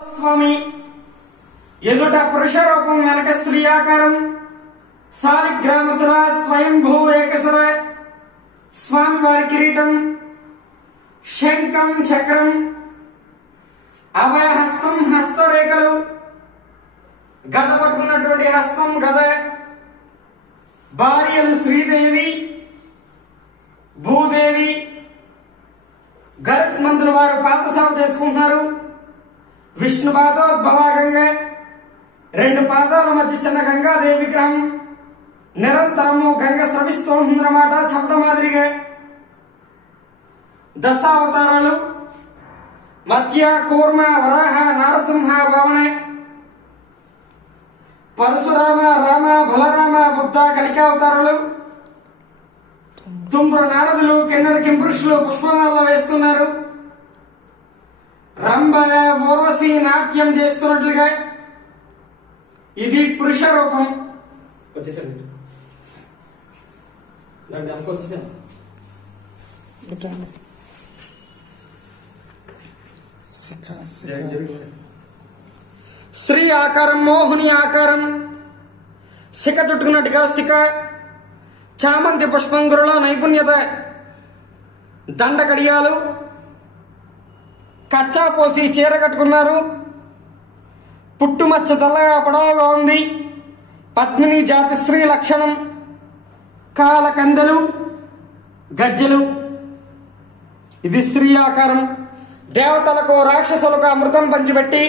స్వామి ఎదుట పురుష రూపం వెనక స్త్రీ ఆకారం సాలిగ్రామసుర స్వయంభూ ఏకసుర స్వామి వారి కిరీటం శంఖం చక్రం అభయహస్తం హస్తరేఖలు గద పట్టుకున్నటువంటి హస్తం గద భార్యలు శ్రీదేవి భూదేవి గరుడ్ మంత్రుల వారు పాదసేవ చేసుకుంటున్నారు. విష్ణు పాదోద్భవ గంగ రెండు పాదాల మధ్య చిన్న గంగాదేవి విగ్రహం నిరంతరము గంగ స్రవిస్తూ ఉంటుందన్నమాట. చెప్పట మాదిరిగా దశావతారాలు మత్య కూర్మ వరాహ నారసింహ భావన పరశురామ రామ బలరామ బుద్ధ కలికి అవతారాలు తుంబ్ర నారదులు కిన్నర కింపురుషులు పుష్పమాల వేస్తున్నారు. రంభ ఊర్వశి నాట్యం చేస్తున్నట్లుగా ఇది పురుష రూపం. వచ్చేసండి స్త్రీ ఆకారం మోహిని ఆకారం శిఖ చుట్టుకున్నట్టుగా శిఖ చామంతి పుష్పం గురుల నైపుణ్యత దండ కడియాలు కచ్చా పోసి చీర కట్టుకున్నారు. పుట్టుమచ్చ తెల్లగా పొడవుగా ఉంది. పద్మిని జాతి స్త్రీ లక్షణం కాల కందెలు గజ్జెలు ఇది స్త్రీ ఆకారం. దేవతలకు రాక్షసులకు అమృతం పంచిపెట్టి